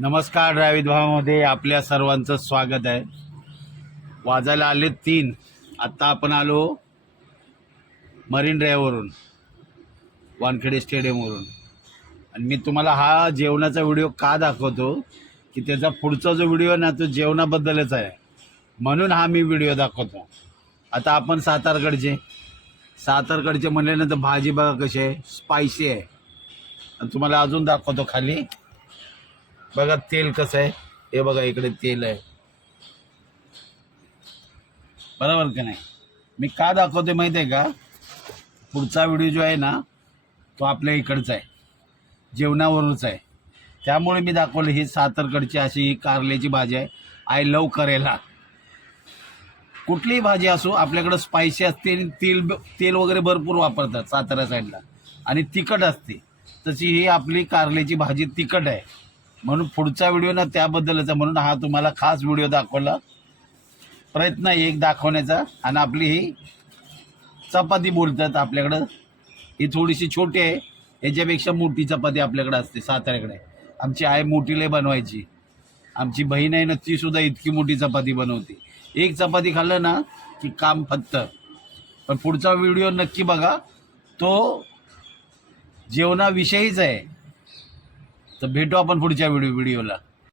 नमस्कार ड्रायव्हित भावामध्ये आपल्या सर्वांचं स्वागत आहे. वाजायला आले 3. आत्ता आपण आलो मरीन ड्राईव्हवरून, वानखेडे स्टेडियमवरून. आणि मी तुम्हाला हा जेवणाचा व्हिडिओ का दाखवतो की त्याचा पुढचा जो व्हिडिओ ना तो जेवणाबद्दलच आहे, म्हणून हा मी व्हिडिओ दाखवतो. आता आपण सातारकडचे म्हणल्यानंतर भाजी बघा कशी आहे, स्पायसी आहे. आणि तुम्हाला अजून दाखवतो खाली बघा तेल कसं आहे. हे बघा इकडे तेल आहे, बरोबर का नाही. मी का दाखवते माहिती आहे का, पुढचा व्हिडिओ जो आहे ना तो आपल्या इकडचा आहे, जेवणावरूनच आहे. त्यामुळे मी दाखवलं. ही सातारकडची अशी ही कारल्याची भाजी आहे. आय लव करेला. कुठलीही भाजी असो आपल्याकडं स्पायसी असते आणि तेल वगैरे भरपूर वापरतात सातारा साईडला, आणि तिखट असते. तशी ही आपली कारल्याची भाजी तिखट आहे. म्हणून पुढचा व्हिडिओ ना त्याबद्दलच आहे, म्हणून हा तुम्हाला खास व्हिडिओ दाखवला. प्रयत्न एक दाखवण्याचा. आणि आपली ही चपाती बोलतात आपल्याकडं, ही थोडीशी छोटी आहे. याच्यापेक्षा मोठी चपाती आपल्याकडे असते साताऱ्याकडे. आमची आई मोठी लय बनवायची. आमची बहीण आहे ना, ती सुद्धा इतकी मोठी चपाती बनवते. एक चपाती खाल्लं ना की काम फत्त. पण पुढचा व्हिडिओ नक्की बघा, तो जेवणाविषयीच आहे. तर भेटू आपण पुढच्या व्हिडिओला.